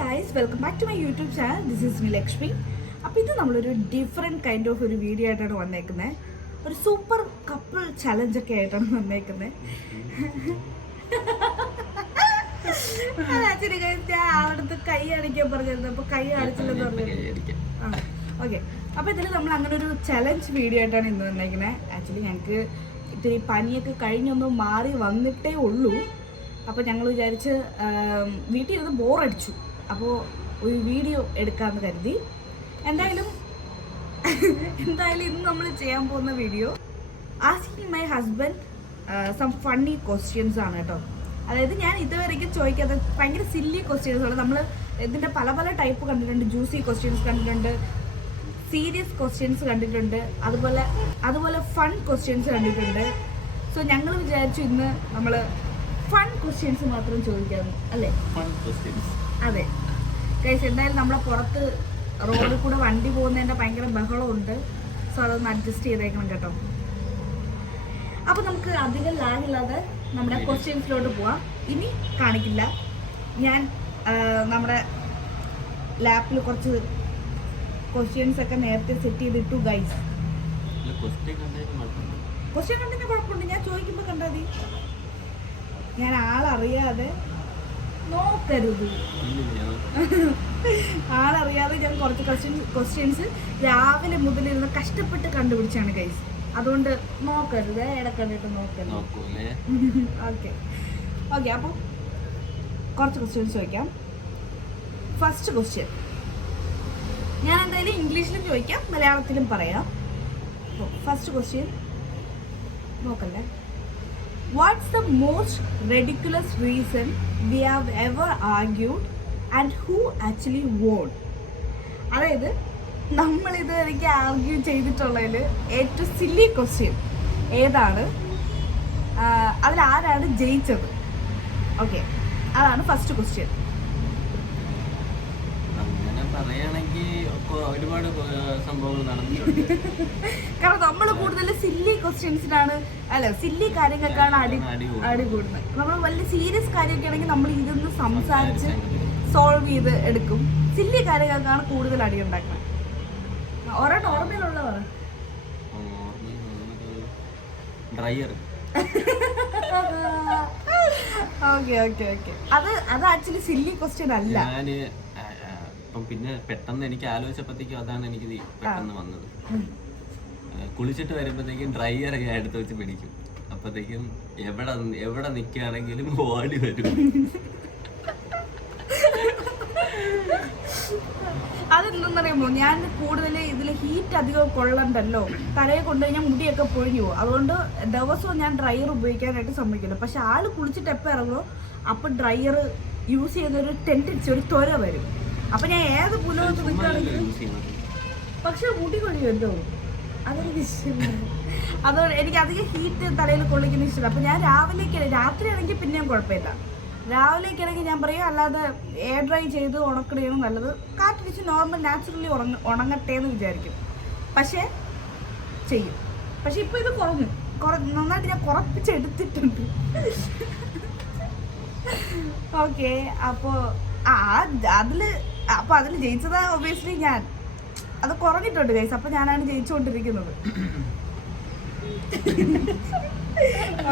Guys welcome back to my YouTube channel. This is me Lakshmi. അപ്പോൾ ഇത് നമ്മളൊരു different kind of ഒരു video ആയിട്ടാണ് വന്നേക്കുന്നത്. ഒരു സൂപ്പർ കപ്പിൾ ചലഞ്ചൊക്കെ ആയിട്ടാണ് വന്നേക്കുന്നത്. ആക്ച്വലി ഞാൻ അവിടുത്തെ കൈ അടിക്കാൻ പറഞ്ഞിരുന്നു, അപ്പോൾ കൈ അടിച്ചില്ലെന്ന് പറഞ്ഞു. ഓക്കെ, അപ്പോൾ ഇതിൽ നമ്മൾ അങ്ങനെ ഒരു ചലഞ്ച് വീഡിയോ ആയിട്ടാണ് ഇന്ന് വന്നേക്കുന്നത്. ആക്ച്വലി ഞങ്ങൾക്ക് ഇത്തിരി പനിയൊക്കെ കഴിഞ്ഞൊന്നും മാറി വന്നിട്ടേ ഉള്ളൂ. അപ്പോൾ ഞങ്ങൾ വിചാരിച്ച് വീട്ടിൽ ഇരുന്ന് ബോറടിച്ചു, അപ്പോൾ ഒരു വീഡിയോ എടുക്കാമെന്ന് കരുതി. എന്തായാലും ഇന്ന് നമ്മൾ ചെയ്യാൻ പോകുന്ന video asking my husband some funny questions ആണ് കേട്ടോ. അതായത് ഞാൻ ഇതുവരെയ്ക്കും ചോദിക്കാത്ത ഭയങ്കര സില്ലി ക്വസ്റ്റ്യൻസ് ആണ്. നമ്മൾ ഇതിൻ്റെ പല പല ടൈപ്പ് കണ്ടിട്ടുണ്ട്. ജ്യൂസി ക്വസ്റ്റ്യൻസ് കണ്ടിട്ടുണ്ട്, സീരിയസ് ക്വസ്റ്റ്യൻസ് കണ്ടിട്ടുണ്ട്, അതുപോലെ ഫൺ ക്വസ്റ്റ്യൻസ് കണ്ടിട്ടുണ്ട്. സോ ഞങ്ങൾ വിചാരിച്ചു ഇന്ന് നമ്മൾ ഫൺ ക്വസ്റ്റ്യൻസ് മാത്രം ചോദിക്കാമെന്ന്, അല്ലേ? അതെ ഗൈസ്, എന്തായാലും നമ്മളെ പുറത്ത് റോഡിൽ കൂടെ വണ്ടി പോകുന്നതിൻ്റെ ഭയങ്കര ബഹളമുണ്ട്. സോ അതൊന്ന് അഡ്ജസ്റ്റ് ചെയ്തേക്കണം കേട്ടോ. അപ്പോൾ നമുക്ക് അധികം ലാഗില്ലാതെ നമ്മുടെ ക്വസ്റ്റ്യൻസിലോട്ട് പോവാം. ഇനി കാണിക്കില്ല, ഞാൻ നമ്മുടെ ലാപ്പിൽ കുറച്ച് ക്വസ്റ്റ്യൻസ് ഒക്കെ നേരത്തെ സെറ്റ് ചെയ്തിട്ടു ഗൈസ്. ക്വസ്റ്റ്യൻ കണ്ടതിന് കുഴപ്പമുണ്ട്, ഞാൻ ചോദിക്കുമ്പോൾ കണ്ടാൽ മതി. ഞാൻ ആളറിയാതെ നോക്കരുത്, ആളറിയാതെ ഞാൻ കുറച്ച് ക്വസ്റ്റ്യൻസ് രാവിലെ മുതലിരുന്ന് കഷ്ടപ്പെട്ട് കണ്ടുപിടിച്ചാണ് ഗൈസ്. അതുകൊണ്ട് നോക്കരുത്, ഇടക്കണ്ടിട്ട് നോക്കരുത്. ഓക്കെ, അപ്പോൾ കുറച്ച് ക്വസ്റ്റ്യൻസ് ചോദിക്കാം. ഫസ്റ്റ് ക്വസ്റ്റ്യൻ ഞാൻ എന്തായാലും ഇംഗ്ലീഷിലും ചോദിക്കാം, മലയാളത്തിലും പറയാം. ഫസ്റ്റ് ക്വസ്റ്റ്യൻ നോക്കല്ലേ. What's the most ridiculous reason we have ever argued and who actually won? അതായത് നമ്മളിത് എനിക്ക് ആർഗ്യൂ ചെയ്തിട്ടുള്ളതിൽ ഏറ്റവും സില്ലി ക്വസ്റ്റ്യൻ ഏതാണ്, അതിലാരാണ് ജയിച്ചത്? ഓക്കെ, അതാണ് ഫസ്റ്റ് ക്വസ്റ്റ്യൻ. ഒരുപാട് സംഭവങ്ങൾ നടന്നിട്ടുണ്ട്. കാരണം നമ്മൾ കൂടുതൽ സില്ലി ക്വസ്റ്റ്യൻസിനാണ്, അല്ല സില്ലി കാര്യങ്ങൾക്കാണ് അടി കൂടുന്നത്. നമ്മൾ വലിയ സീരിയസ് കാര്യമൊക്കെ ആണെങ്കിൽ നമ്മൾ ഇതൊന്ന് സംസാരിച്ച് സോൾവ് ചെയ്ത് എടുക്കും. സില്ലി കാര്യങ്ങൾക്കാണ് കൂടുതൽ അടി ഉണ്ടാക്കുന്നത്. ഒരെണ്ണം ഓർമ്മയിലുള്ളതാണ് ഡ്രയർ. ഓക്കെ, അത് ആക്ച്വലി സില്ലി ക്വസ്റ്റ്യൻ അല്ല. പിന്നെ പെട്ടെന്ന് എനിക്ക് ആലോചിച്ചപ്പോഴത്തേക്കും അതാണ് എനിക്ക് പെട്ടെന്ന് വന്നത്. കുളിച്ചിട്ട് വരുമ്പോഴത്തേക്കും ഡ്രൈയർ ഞാൻ എടുത്ത് വെച്ച് പിടിക്കും. അപ്പോഴത്തേക്കും എവിടെ നിൽക്കുകയാണെങ്കിലും ഓടി വരും. അതെന്തെന്നറിയുമോ, ഞാൻ കൂടുതൽ ഇതിൽ ഹീറ്റ് അധികം കൊള്ളണ്ടല്ലോ, തലയെ കൊണ്ടുകഴിഞ്ഞാൽ മുടിയൊക്കെ പൊഴിഞ്ഞു പോകും. അതുകൊണ്ട് ദിവസവും ഞാൻ ഡ്രയർ ഉപയോഗിക്കാനായിട്ട് സമ്മതിക്കില്ല. പക്ഷെ ആള് കുളിച്ചിട്ട് എപ്പോൾ ഇറങ്ങുമോ അപ്പം ഡ്രയർ യൂസ് ചെയ്യുന്നൊരു ടെൻഡൻസി, ഒരു ത്വര വരും. അപ്പൊ ഞാൻ ഏത് പുലവത്ത് നിൽക്കുകയാണെങ്കിലും പക്ഷെ മുടി കൊഴിയുമല്ലോ, അതെനിക്ക് ഇഷ്ടമില്ല. അതുകൊണ്ട് എനിക്ക് അധികം ഹീറ്റ് തലയിൽ കൊള്ളിക്കുന്ന ഇഷ്ടമില്ല. അപ്പൊ ഞാൻ രാത്രി ആണെങ്കിൽ പിന്നെയും കുഴപ്പമില്ല. രാവിലേക്കാണെങ്കിൽ ഞാൻ പറയും, അല്ലാതെ എയർ ഡ്രൈ ചെയ്ത് ഉണക്കണേനും നല്ലത്. കാറ്റടിച്ച് നോർമൽ നാച്ചുറലി ഉണങ്ങട്ടെ എന്ന് വിചാരിക്കും. പക്ഷേ ചെയ്യും. പക്ഷെ ഇപ്പൊ ഇത് നന്നായിട്ട് ഞാൻ കുറപ്പിച്ചെടുത്തിട്ടുണ്ട്. ഓക്കെ, അപ്പോൾ അതിൽ ജയിച്ചതാ ഒബിയസ്ലി ഞാൻ. അത് കുറഞ്ഞിട്ടുണ്ട് ഗൈസ്, അപ്പൊ ഞാനാണ് ജയിച്ചുകൊണ്ടിരിക്കുന്നത്.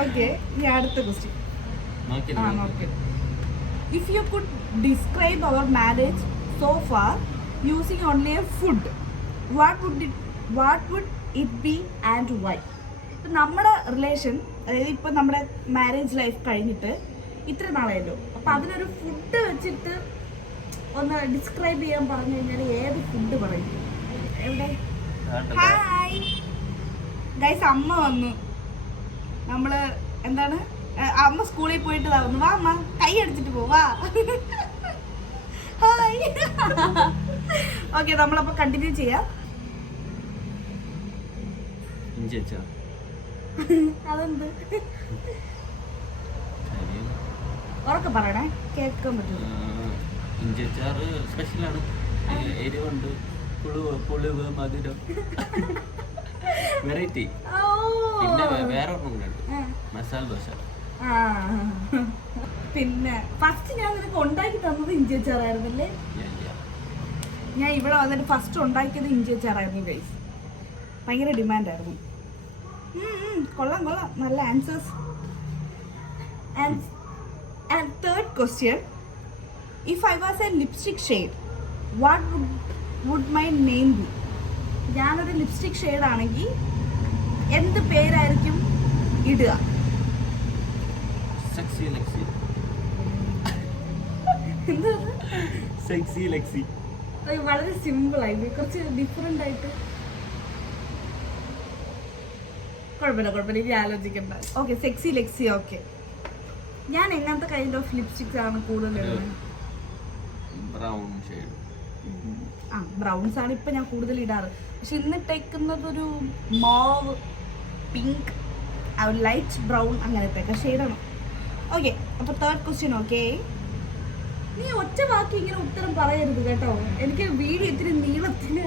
ഓക്കെ, ഇനി അടുത്ത question. If you could describe our marriage so far using only a food, what would it be and why? ഇപ്പം നമ്മുടെ റിലേഷൻ, അതായത് ഇപ്പം നമ്മുടെ മാരേജ് ലൈഫ് കഴിഞ്ഞിട്ട് ഇത്ര നാളായല്ലോ. അപ്പം അതിനൊരു ഫുഡ് വെച്ചിട്ട് ഒന്ന് ഡിസ്ക്രൈബ് ചെയ്യാൻ പറഞ്ഞു കഴിഞ്ഞാൽ ഏത് ഫുഡ് പറയും? എവിടെ? ഹായ് ഗൈസ്, അമ്മ വന്നു. നമ്മള് എന്താണ്, അമ്മ സ്കൂളിൽ പോയിട്ട് വന്നു. വാ അമ്മ, കൈ അടിച്ചിട്ട് പോവാ. ഹായ്. ഓക്കെ, നമ്മളപ്പോ കണ്ടിന്യൂ ചെയ്യാം. അതെന്ത് ഉറക്കെ പറയണേ, കേൾക്കാൻ പറ്റും. ഇഞ്ചിച്ചാറ് സ്പെഷ്യലാണ്. എരിവുണ്ട്, പുളിവ്, മധുരം, വെറൈറ്റി. പിന്നെ വേറെ ഒരെണ്ണം ഉണ്ട്, മസാല ദോശ. പിന്നെ ഫസ്റ്റ് ഞാൻ നിനക്ക് ഉണ്ടാക്കി തന്നത് ഇഞ്ചി അച്ചാറായിരുന്നല്ലേ? ഞാൻ ഇവിടെ വന്നിട്ട് ഫസ്റ്റ് ഉണ്ടാക്കിയത് ഇഞ്ചി അച്ചാറായിരുന്നു ഗൈസ്. ഭയങ്കര ഡിമാൻഡായിരുന്നു. കൊള്ളാം കൊള്ളാം, നല്ല answers. And third question, if I was a lipstick shade what would my name be? ഞാനൊരു ലിപ്സ്റ്റിക് ഷെയ്ഡ് ആണെങ്കിൽ എന്ത് പേരായിരിക്കും ഇടുക? Sexy Lexi. Sexy Lexi. വളരെ സിമ്പിളായി, കുറച്ച് ഡിഫറെൻ്റ് ആയിട്ട്. കുഴപ്പമില്ല, ഇനി ആലോചിക്കണ്ട. Okay, sexy Lexi. ഓക്കെ, ഞാൻ എങ്ങനത്തെ കൈൻഡ് ഓഫ് ലിപ്സ്റ്റിക്സ് ആണ് കൂടുതൽ ഇടുന്നത്? Brown shade. ബ്രൗൺസ് ആണ് ഇപ്പം ഞാൻ കൂടുതൽ ഇടാറ്. പക്ഷെ ഇന്ന് ഇട്ടേക്കുന്നത് ഒരു മോവ് പിങ്ക്, ലൈറ്റ് ബ്രൗൺ അങ്ങനത്തെ ഷെയ്ഡാണ്. ഓക്കെ, അപ്പോൾ തേർഡ് ക്വസ്റ്റ്യൻ. ഓക്കെ, നീ ഒറ്റ വാക്കി ഇങ്ങനെ ഉത്തരം പറയരുത് കേട്ടോ. എനിക്ക് വീഡിയോ ഇത്തിരി നീളത്തിന്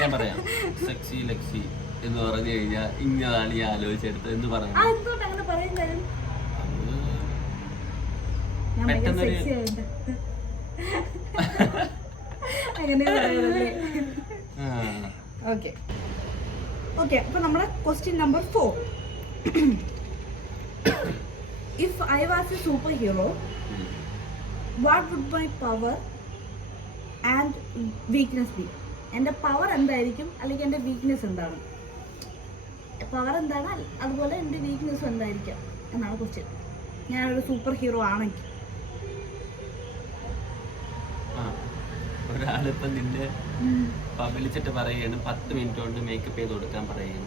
ഞാൻ പറയാം. സെക്സി ലെക്സി എന്ന് പറഞ്ഞു കഴിഞ്ഞാൽ ഇങ്ങനെയാണ് ഈ ആലോചിച്ചെടുത്തത് എന്ന് പറയാം. എന്തുകൊണ്ട് അങ്ങനെ പറയാൻ കാര്യം? അങ്ങനെ പറയണല്ലേ? ഓക്കെ, അപ്പൊ നമ്മുടെ question number 4. If I was a super hero what would my power and weakness be? എൻ്റെ പവർ എന്തായിരിക്കും, അല്ലെങ്കിൽ എൻ്റെ വീക്ക്നെസ് എന്താണ്? പവർ എന്താണ്, അതുപോലെ എൻ്റെ വീക്ക്നെസ് എന്തായിരിക്കാം എന്നാണ് ക്വസ്റ്റ്യൻ. ഞാനൊരു സൂപ്പർ ഹീറോ ആണെങ്കിൽ. ഒരാളിപ്പം നിന്നെ വിളിച്ചിട്ട് പറയുകയാണ് 10 മിനിറ്റ് കൊണ്ട് മേക്കപ്പ് ചെയ്ത് കൊടുക്കാൻ പറയുകയാണ്.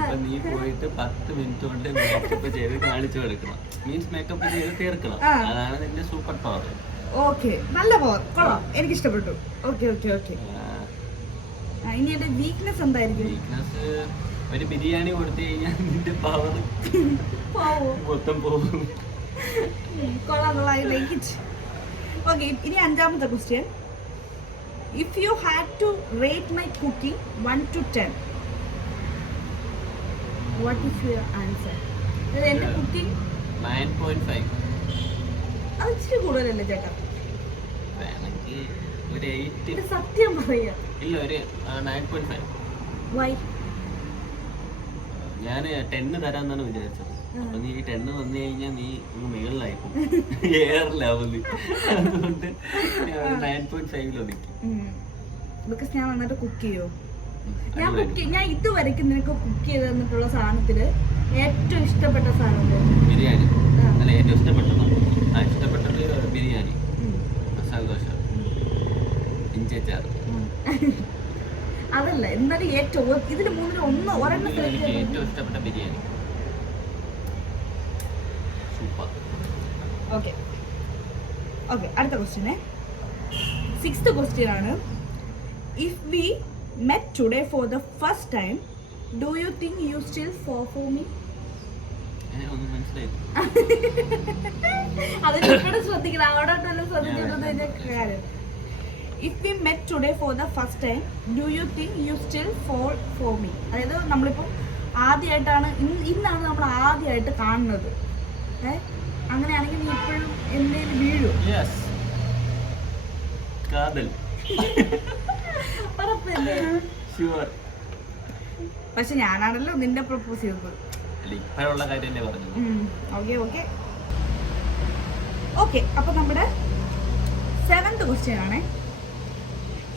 അപ്പൊ നീ പോയിട്ട് 10 മിനിറ്റ് കൊണ്ട് മേക്കപ്പ് ചെയ്ത് കാണിച്ചു കൊടുക്കണം. മീൻസ് മേക്കപ്പ് ചെയ്ത് തീർക്കണം. അതാണ് നിന്റെ സൂപ്പർ പവർ. ഓക്കെ, നല്ല പവർ, കൊള്ളാം, എനിക്ക് ഇഷ്ടപ്പെട്ടു. Okay okay okay. ഇനി എന്റെ വീക്ക്നെസ് എന്തായിരിക്കും? വീക്ക്നെസ് ഒരു ബിരിയാണി കൊടുത്തു കഴിഞ്ഞാൽ നിന്റെ പവർ മൊത്തം പോകും. കൊള്ളാം കൊള്ളാം, ഐ ലൈക്ക് ഇറ്റ്. ഓക്കെ, ഇനി 5ാമത്തെ question. If you had to rate my cooking 1 to 10 what is your answer? എന്റെ കുക്കിംഗ് 9.5. അത് ഇച്ചിരി കൂടുതലല്ലേ ചേട്ടാ? വേണമെങ്കിൽ ഒരു 8. സത്യം പറയാ. ഇല്ല, ഒരു 9.5. വൈ? ഞാൻ 10 തരാന്നാണ് വിചാരിച്ചത്. അപ്പൊ നീ 10 വന്നു കഴിഞ്ഞാൽ നീ മുകളിലായിപ്പോ ഏറിലാവുന്നു. അതുകൊണ്ട് 9.5 ഒതുക്കി. ബിക്കോസ് ഞാൻ നന്നായിട്ട് കുക്ക് ചെയ്യോ? ഞാൻ ഇതുവരെയ്ക്കും നിനക്ക് കുക്ക് ചെയ്ത് തന്നിട്ടുള്ള സാധനത്തില് ഏറ്റവും ഇഷ്ടപ്പെട്ട സാധനം ബിരിയാണി. അല്ല, ഏറ്റവും ഇഷ്ടപ്പെട്ടത് ബിരിയാണി, മസാല ദോശ, ഇഞ്ചി അച്ചാർ. അതല്ല, എന്നാലും ഏറ്റവും ഇതിന് മൂന്നിൽ ഒരെണ്ണം എനിക്ക് ഏറ്റവും ഇഷ്ടപ്പെട്ട ബിരിയാണി. സൂപ്പർ. ഓക്കെ ഓക്കെ, അടുത്ത ക്വസ്റ്റ്യനെ 6th ക്വസ്റ്റ്യൻ ആണ്. If we met today for the first time, do you think you still fall for me? ഒന്നും മനസ്സിലായി. അതിനെപ്പോഴും ശ്രദ്ധിക്കണം, അവിടോട്ടെല്ലാം ശ്രദ്ധിച്ചിട്ട്. If we met today for the first time, do you think you still fall for me? അതായത് നമ്മളിപ്പോൾ ആദ്യമായിട്ടാണ്, ഇന്നാണ് നമ്മൾ ആദ്യമായിട്ട് കാണുന്നത്. അങ്ങനെയാണെങ്കിൽ നീ ഇപ്പോഴും എന്തെങ്കിലും വീഴും? പക്ഷെ ഞാനാണല്ലോ നിന്നെ പ്രപ്പോസ് ചെയ്തത്. ഓക്കെ ഓക്കെ ഓക്കെ, അപ്പൊ നമ്മുടെ 7th ക്വസ്റ്റ്യൻ ആണ്.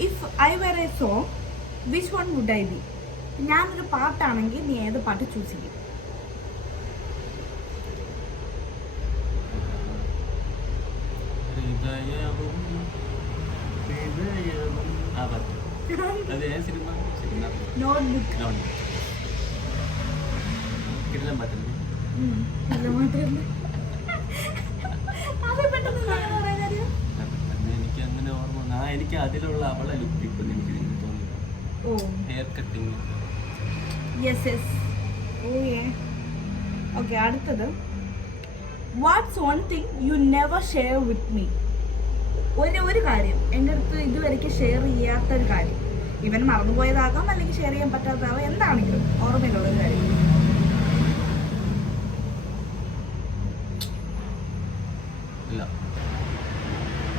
If I were a song which one would I be? ഞാനൊരു പാട്ടാണെങ്കിൽ നീ ഏത് പാട്ട് ചൂസ് ചെയ്യും? എനിക്കങ്ങനെ ഓർമ്മ. എനിക്ക് അതിലുള്ള അവളെ ലുക്ക് ഇപ്പൊ എനിക്ക് തോന്നി. Hair cutting. ഓക്കെ, അടുത്തത്. What's one thing you never share with me? ഒരു കാര്യം എൻ്റെ അടുത്ത് ഇതുവരെയ്ക്ക് ഷെയർ ചെയ്യാത്തൊരു കാര്യം. ഇവൻ മറന്നുപോയതാകാം, അല്ലെങ്കിൽ ഷെയർ ചെയ്യാൻ പറ്റാത്തതാകാം, എന്താണെങ്കിലും ഓർമ്മയിലുള്ളൊരു കാര്യം.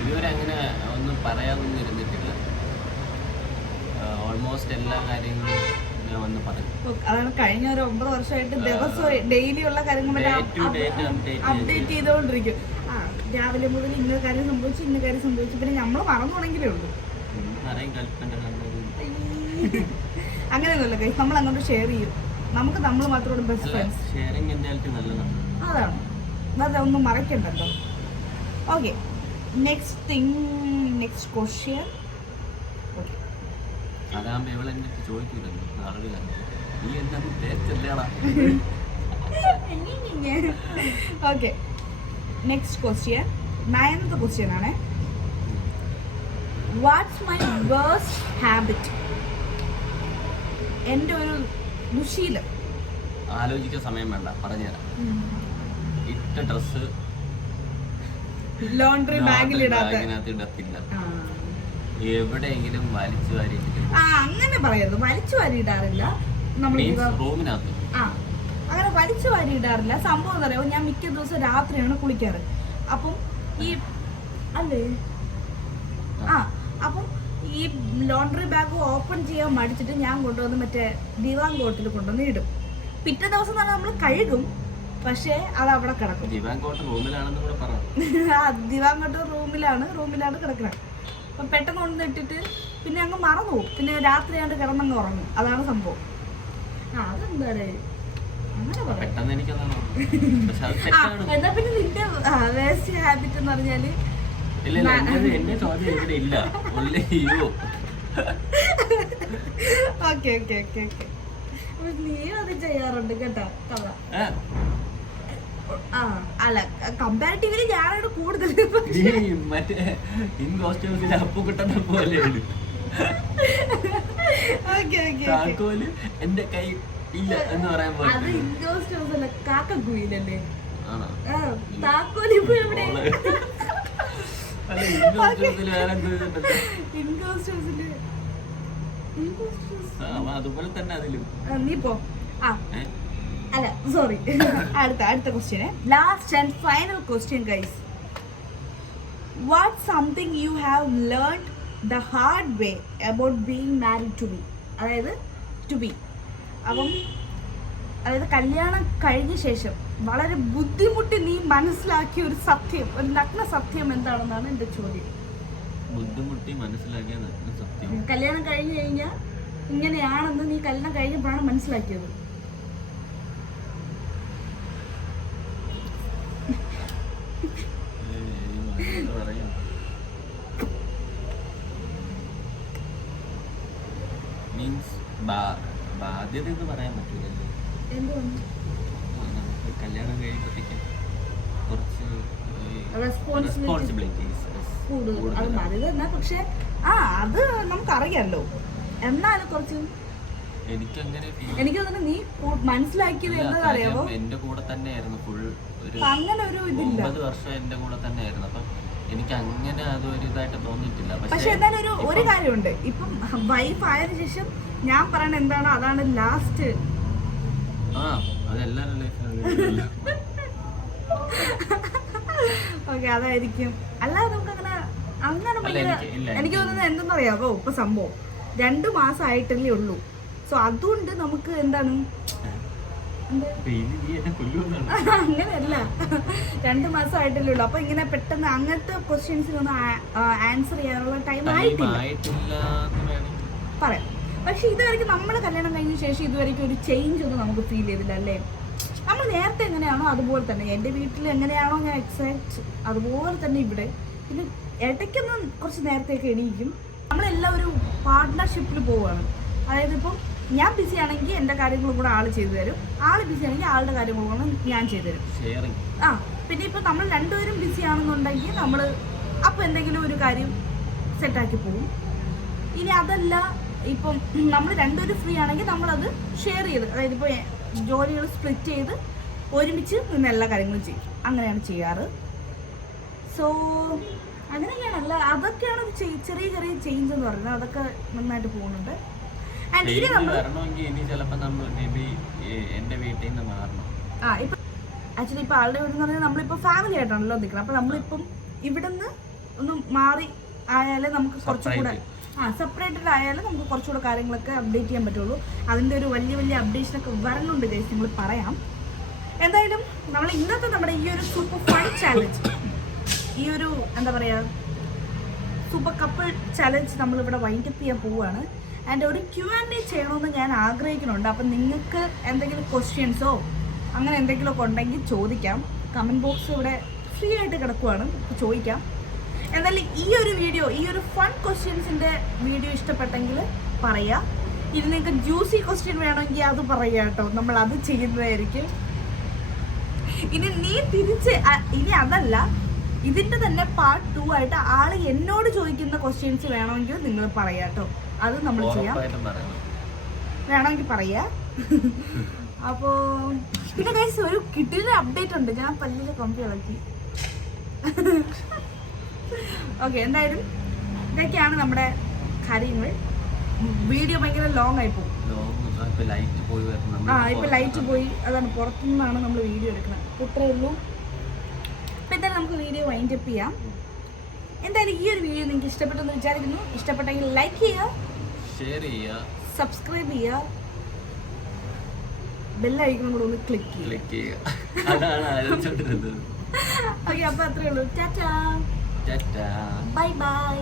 ഇതുവരെ അങ്ങനെ ഒന്നും പറയാതൊന്നും ഇരുന്നിട്ടില്ല. ഓൾമോസ്റ്റ് എല്ലാ കാര്യങ്ങളും ഞാൻ വന്ന് പറയും. അതാണ് കഴിഞ്ഞ ഒരു 9 വർഷമായിട്ട് ദിവസവും ഡെയിലി ഉള്ള കാര്യങ്ങൾ അപ്ഡേറ്റ് ചെയ്തുകൊണ്ടിരിക്കും. ആ രാവിലെ മുതൽ ഇന്ന കാര്യം സംഭവിച്ചു പിന്നെ നമ്മൾ മറന്നുപോണെങ്കിലേ ഉള്ളൂ. അങ്ങനെയൊന്നുമില്ല ഗൈസ്, നമ്മൾ അങ്ങോട്ട് ഷെയർ ചെയ്യും. നമുക്ക് നമ്മൾ മാത്രമാണ് ബെസ്റ്റ് ഫ്രണ്ട്സ്. ഷെയറിംഗ് മെന്റാലിറ്റി നല്ലതാണ്. അതാണ്, അതെ, ഒന്നും മറക്കണ്ടല്ലോ. Okay, next question. അതാകുമ്പോ ഇവളെ എന്നിട്ട് ചോദിക്കൂലല്ലോ അറിവില്ല, നീ എന്താ തേച്ചല്ലേടാ. Okay, next question 9th question ആണ്. What's my worst habit? എൻ്റെ ഒരു ദുശീലം. ആലോചിക്കാൻ സമയം വേണ്ട, പറഞ്ഞുതരാം. ഇട്ട ഡ്രസ് ലോണ്ടറി ബാഗിൽ ബാഗിനകത്ത് ഇടത്തില്ല. എവിടെയെങ്കിലും വലിച്ചു വാരി അങ്ങനെ പറയരുത്. വലിച്ചു വാരി ഇടാറില്ല നമ്മൾ റൂമിനകത്ത്. അങ്ങനെ വലിച്ചു വാരി ഇടാറില്ല. സംഭവം എന്താ പറയുക, ഞാൻ മിക്ക ദിവസം രാത്രിയാണ് കുളിക്കാറ്. അപ്പം ഈ അല്ലേ അപ്പം ഈ ലോണ്ടറി ബാഗ് ഓപ്പൺ ചെയ്യാൻ മടിച്ചിട്ട് ഞാൻ കൊണ്ടുവന്ന് മറ്റേ ദിവാൻ കോട്ടിൽ കൊണ്ടുവന്ന് ഇടും. പിറ്റേ ദിവസം തന്നെ നമ്മൾ കഴുകും, പക്ഷേ അത് അവിടെ കിടക്കും. ദിവാൻ കോട്ട് റൂമിലാണെന്ന് കൂടെ പറ. ദിവാൻ കോട്ട് റൂമിലാണ് കിടക്കുന്നത്. അപ്പം പെട്ടെന്ന് കൊണ്ടുവന്ന് ഇട്ടിട്ട് പിന്നെ അങ്ങ് മറന്നു പോകും. പിന്നെ രാത്രിയാണ്ട് കിടന്നങ്ങ് ഉറങ്ങും. അതാണ് സംഭവം. അതെന്താണ് അങ്ങനെ പെട്ടെന്ന് എനിക്കതാണ്. എന്നാ പിന്നെ നിന്റെ വേസ്റ്റ് ഹാബിറ്റ് എന്ന് പറഞ്ഞാല് എന്നെ ചോദ്യം ഇവിടെ ഇല്ല. ഓക്കെ നീ അത് ചെയ്യാറുണ്ട് കേട്ടോ കഥ. അല്ല, കമ്പാരിറ്റീവ്ലി ഞാനാണ് കൂടുതൽ. മറ്റേ അപ്പുകുട്ടനെ പോലെയാണ്. താക്കോല് എന്റെ കൈ ഇല്ല എന്ന് പറയാൻ പോലെ. അത് ഇൻഡോസ്റ്റേഴ്സ് അല്ല, കാക്കക്കുയിലല്ലേ താക്കോല്. ഇപ്പൊ എവിടെ? അതുപോലെ തന്നെ അതിലും നീ പോ. അല്ല സോറി, അടുത്ത question, last and final question guys. What something you have learned the hard way about being married to be? അപ്പം അതായത് കല്യാണം കഴിഞ്ഞ ശേഷം വളരെ ബുദ്ധിമുട്ടി നീ മനസ്സിലാക്കിയ ഒരു സത്യം, ഒരു നഗ്ന സത്യം എന്താണെന്നാണ് എൻ്റെ ചോദ്യം. ബുദ്ധിമുട്ടി മനസ്സിലാക്കിയ നഗ്ന സത്യം, കല്യാണം കഴിഞ്ഞു കഴിഞ്ഞാൽ ഇങ്ങനെയാണെന്ന് നീ കല്യാണം കഴിഞ്ഞപ്പോഴാണ് മനസ്സിലാക്കിയത്. മീൻസ് ബാധ്യത എന്ന് പറയാൻ പറ്റൂലല്ലോ. നമുക്ക് കല്യാണം കഴിയുമ്പോഴത്തേക്കും കുറച്ച് റെസ്പോൺസിബിലിറ്റീസ് കൂടുതൽ. പക്ഷെ അത് നമുക്കറിയാലോ. എന്നാലും കുറച്ച് എനിക്ക് തോന്നുന്നു നീ മനസ്സിലാക്കിയത് എന്താ അറിയാമോ, എന്റെ കൂടെ തന്നെയായിരുന്നു ഫുൾ. അങ്ങനെ ഒരു ഇതില്ല, 9 വർഷം എന്റെ കൂടെ തന്നെയായിരുന്നു. അപ്പം എനിക്ക് അങ്ങനെ അതൊരു ഇതായിട്ട് തോന്നിയിട്ടില്ല. പക്ഷെ എന്നാലും ഒരു കാര്യമുണ്ട്, ഇപ്പം വൈഫ് ആയതിനു ശേഷം ഞാൻ പറയണ എന്താണോ അതാണ് ലാസ്റ്റ്. അതെല്ലാവരുടെ ലൈഫിലും ഓക്കെ, അതായിരിക്കും. അല്ലാതെ നമുക്ക് അങ്ങനെ എനിക്ക് തോന്നുന്നത് എന്തെന്നറിയാമോ, ഇപ്പൊ സംഭവം 2 മാസം ആയിട്ടല്ലേ ഉള്ളൂ. സോ അതുകൊണ്ട് നമുക്ക് എന്താണ് അങ്ങനെയല്ല, 2 മാസം ആയിട്ടല്ലേ ഉള്ളൂ. അപ്പൊ ഇങ്ങനെ പെട്ടെന്ന് അങ്ങനത്തെ ക്വസ്റ്റ്യൻസിനൊന്നും ആൻസർ ചെയ്യാനുള്ള ടൈം ആയിട്ടില്ല പറയാം. പക്ഷെ ഇതുവരെയ്ക്കും നമ്മൾ കല്യാണം കഴിഞ്ഞ ശേഷം ഇതുവരെയ്ക്കും ഒരു ചേഞ്ച് ഒന്നും നമുക്ക് ഫീൽ ചെയ്തില്ല അല്ലേ. നമ്മൾ നേരത്തെ എങ്ങനെയാണോ അതുപോലെ തന്നെ, എൻ്റെ വീട്ടിൽ എങ്ങനെയാണോ ഞാൻ എക്സാക്ട് അതുപോലെ തന്നെ ഇവിടെ. പിന്നെ ഇടയ്ക്കൊന്നും കുറച്ച് നേരത്തെയൊക്കെ എണീക്കും. നമ്മളെല്ലാം ഒരു പാർട്ട്ണർഷിപ്പിൽ പോവുകയാണ്. അതായത് ഇപ്പം ഞാൻ ബിസി ആണെങ്കിൽ എൻ്റെ കാര്യങ്ങളും കൂടെ ആൾ ചെയ്തു തരും, ആൾ ബിസി ആണെങ്കിൽ ആളുടെ കാര്യങ്ങളും കൂടെ ഞാൻ ചെയ്തു തരും. പിന്നെ ഇപ്പം നമ്മൾ രണ്ടുപേരും ബിസി ആണെന്നുണ്ടെങ്കിൽ നമ്മൾ അപ്പം എന്തെങ്കിലും ഒരു കാര്യം സെറ്റാക്കി പോകും. ഇനി അതല്ല, ഇപ്പം നമ്മൾ രണ്ടുപേരും ഫ്രീ ആണെങ്കിൽ നമ്മളത് ഷെയർ ചെയ്ത്, അതായത് ഇപ്പോൾ ജോലികൾ സ്പ്ലിറ്റ് ചെയ്ത് ഒരുമിച്ച് നിന്ന് എല്ലാ കാര്യങ്ങളും ചെയ്യും. അങ്ങനെയാണ് ചെയ്യാറ്. സോ അങ്ങനെയൊക്കെയാണ്. അല്ല, അതൊക്കെയാണ് ചെറിയ ചേഞ്ച് എന്ന് പറയുന്നത്. അതൊക്കെ നന്നായിട്ട് പോകുന്നുണ്ട്. ഇപ്പം ആക്ച്വലി ഇപ്പം ആളുടെ വീട് എന്ന് പറഞ്ഞാൽ നമ്മളിപ്പോൾ ഫാമിലി ആയിട്ടാണല്ലോ നിൽക്കുന്നത്. അപ്പം നമ്മളിപ്പം ഇവിടുന്ന് ഒന്ന് മാറി ആയാലേ നമുക്ക് കുറച്ചുകൂടെ സെപ്പറേറ്റഡ് ആയാലും നമുക്ക് കുറച്ചുകൂടെ കാര്യങ്ങളൊക്കെ അപ്ഡേറ്റ് ചെയ്യാൻ പറ്റുള്ളൂ. അതിൻ്റെ ഒരു വലിയ വലിയ അപ്ഡേഷനൊക്കെ വരണുണ്ട് ഗൈസ്, നിങ്ങൾ പറയാം. എന്തായാലും നമ്മൾ ഇന്നത്തെ നമ്മുടെ ഈ ഒരു സൂപ്പർ ഫൺ ചാലഞ്ച്, ഈ ഒരു എന്താ പറയുക സൂപ്പർ കപ്പിൾ ചാലഞ്ച് നമ്മളിവിടെ വൈൻഡപ്പ് ചെയ്യാൻ പോവുകയാണ്. ആൻഡ് ഒരു Q&A ചെയ്യണമെന്ന് ഞാൻ ആഗ്രഹിക്കുന്നുണ്ട്. അപ്പം നിങ്ങൾക്ക് എന്തെങ്കിലും ക്വസ്റ്റ്യൻസോ അങ്ങനെ എന്തെങ്കിലുമൊക്കെ ഉണ്ടെങ്കിൽ ചോദിക്കാം. കമൻറ്റ് ബോക്സ് ഇവിടെ ഫ്രീ ആയിട്ട് കിടക്കുവാണ്, ചോദിക്കാം. എന്തായാലും ഈ ഒരു വീഡിയോ, ഈ ഒരു ഫൺ ക്വസ്റ്റ്യൻസിൻ്റെ വീഡിയോ ഇഷ്ടപ്പെട്ടെങ്കിൽ പറയാം. ഇനി നിങ്ങൾക്ക് ജ്യൂസി ക്വസ്റ്റ്യൻ വേണമെങ്കിൽ അത് പറയുക കേട്ടോ, നമ്മൾ അത് ചെയ്യുന്നതായിരിക്കും. ഇനി നീ തിരിച്ച് ഇനി അതല്ല, ഇതിൻ്റെ തന്നെ പാർട്ട് 2 ആയിട്ട് ആള് എന്നോട് ചോദിക്കുന്ന ക്വസ്റ്റ്യൻസ് വേണമെങ്കിൽ നിങ്ങൾ പറയാം കേട്ടോ, അത് നമ്മൾ ചെയ്യാം. വേണമെങ്കിൽ പറയാ. അപ്പോൾ പിന്നെ ഗൈസ് ഒരു കിട്ടിയ അപ്ഡേറ്റ് ഉണ്ട്, ഞാൻ പല്ലിൽ കമ്പി ഇളക്കി. ഓക്കെ, എന്തായാലും ഇതൊക്കെയാണ് നമ്മുടെ കാര്യങ്ങൾ. വീഡിയോ ഭയങ്കര ലോങ് ആയി പോകും. ഇപ്പൊ ലൈറ്റ് പോയി, അതാണ് പുറത്തുനിന്നാണ് നമ്മൾ വീഡിയോ എടുക്കുന്നത്. ഇത്രയേ ഉള്ളൂ. അപ്പം എന്തായാലും നമുക്ക് വീഡിയോ വൈൻഡ് അപ്പ് ചെയ്യാം. എന്തായാലും ഈ ഒരു വീഡിയോ നിങ്ങൾക്ക് ഇഷ്ടപ്പെട്ടെന്ന് വിചാരിക്കുന്നു. ഇഷ്ടപ്പെട്ടെങ്കിൽ ലൈക്ക് ചെയ്യുക, ഷെയർ ചെയ്യുക, സബ്സ്ക്രൈബ് ചെയ്യുക, ബെല്ലൈക്കൺ കൂടെ ഒന്ന് ക്ലിക്ക് ചെയ്യുക. ഓക്കെ, അപ്പോൾ അത്രയേ ഉള്ളൂ. Tata, bye bye.